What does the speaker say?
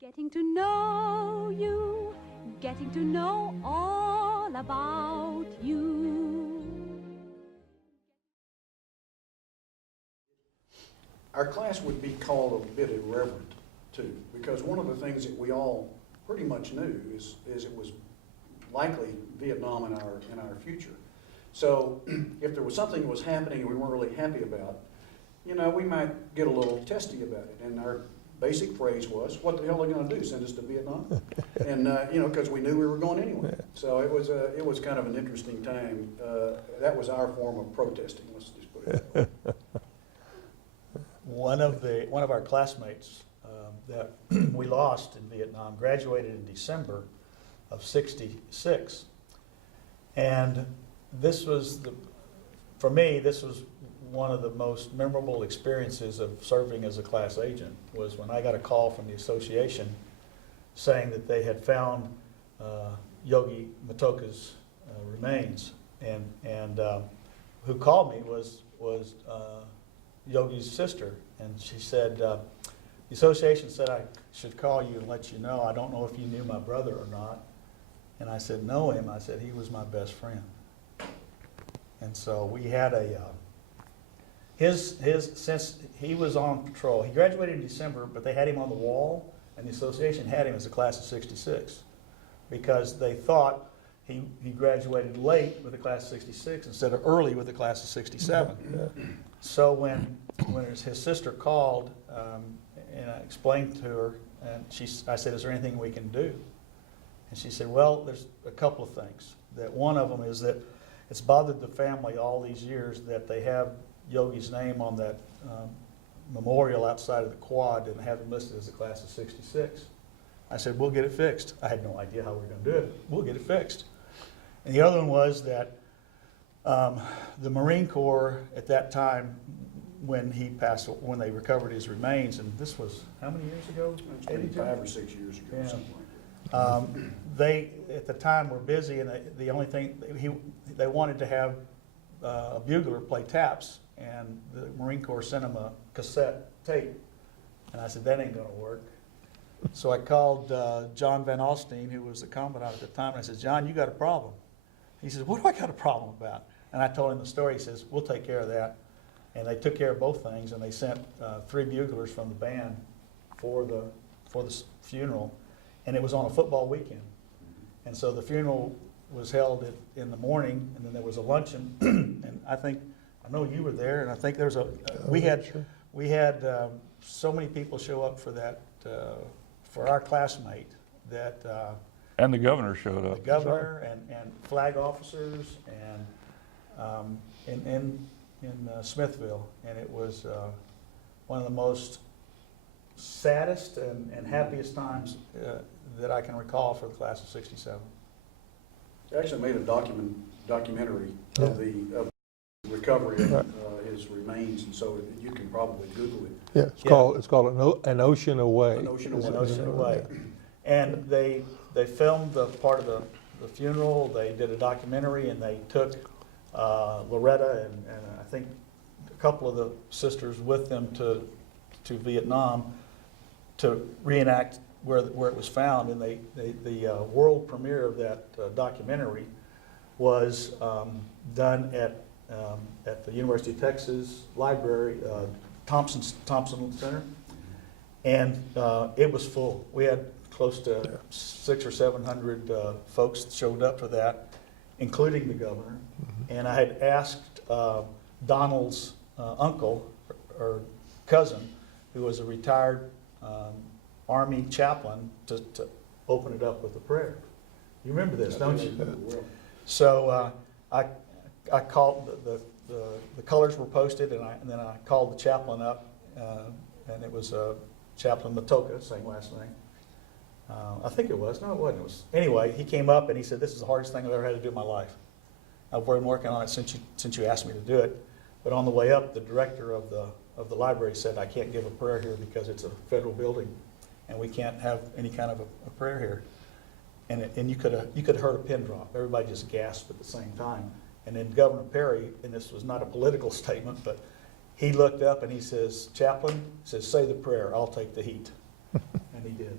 Getting to know you, getting to know all about you. Our class would be called a bit irreverent too, because one of the things that we all pretty much knew is it was likely Vietnam in our future. So if there was something that was happening and we weren't really happy about, you know, we might get a little testy about it. And our basic phrase was, "What the hell are they going to do? Send us to Vietnam?" And you know, because we knew we were going anyway. So it was kind of an interesting time. That was our form of protesting. Let's just put it that way. One of our classmates that we lost in Vietnam graduated in December of '66, and this was for me, this was one of the most memorable experiences of serving as a class agent, was when I got a call from the association saying that they had found Yogi Matoka's remains, and who called me was Yogi's sister, and she said, the association said I should call you and let you know. I don't know if you knew my brother or not. And I said, know him. I said, he was my best friend. And so we had since he was on patrol, he graduated in December, but they had him on the wall, and the association had him as a class of '66 because they thought he graduated late with the class of '66 instead of early with the class of '67. So when his sister called, and I explained to her, and I said, "Is there anything we can do?" And she said, "Well, there's a couple of things. That one of them is that it's bothered the family all these years that they have Yogi's name on that memorial outside of the quad and have him listed as a class of '66." I said, "We'll get it fixed." I had no idea how we were going to do it. We'll get it fixed. And the other one was that the Marine Corps at that time, when they recovered his remains, and this was how many years ago? Maybe 5 or 6 years ago, Yeah. something like that. They at the time were busy, and the only thing they wanted to have a bugler play taps, and the Marine Corps sent him a cassette tape, and I said, that ain't gonna work. So I called John Van Alstyne, who was the commandant at the time, and I said, John, you got a problem. He says, what do I got a problem about? And I told him the story. He says, we'll take care of that. And they took care of both things, and they sent 3 buglers from the band for the funeral, and it was on a football weekend. And so the funeral was held in the morning, and then there was a luncheon, and I know you were there, and I think there's we had so many people show up for that, for our classmate, that and the governor showed up. the governor and flag officers and in Smithville, and it was one of the most saddest and happiest times that I can recall for the class of '67. They actually made a documentary of the recovery of his remains, and so you can probably Google it. Yeah, it's called An Ocean Away. An Ocean An Away. Ocean Away. And they filmed the part of the funeral. They did a documentary, and they took Loretta and I think a couple of the sisters with them to Vietnam to reenact where it was found. And the world premiere of that documentary was done at the University of Texas Library, Thompson Center, and it was full. We had close to 600 or 700 folks that showed up for that, including the governor. And I had asked Donald's uncle or cousin, who was a retired Army chaplain, to open it up with a prayer. You remember this, don't you? So I called, the colors were posted, and then I called the chaplain up, and it was Chaplain Matoka, same last name. I think it was. No, it wasn't. Anyway, he came up and he said, "This is the hardest thing I've ever had to do in my life. I've been working on it since you asked me to do it." But on the way up, the director of the library said, "I can't give a prayer here because it's a federal building, and we can't have any kind of a prayer here." And you could have heard a pin drop. Everybody just gasped at the same time. And then Governor Perry, and this was not a political statement, but he looked up and he says, "Chaplain," says, "say the prayer. I'll take the heat." And he did.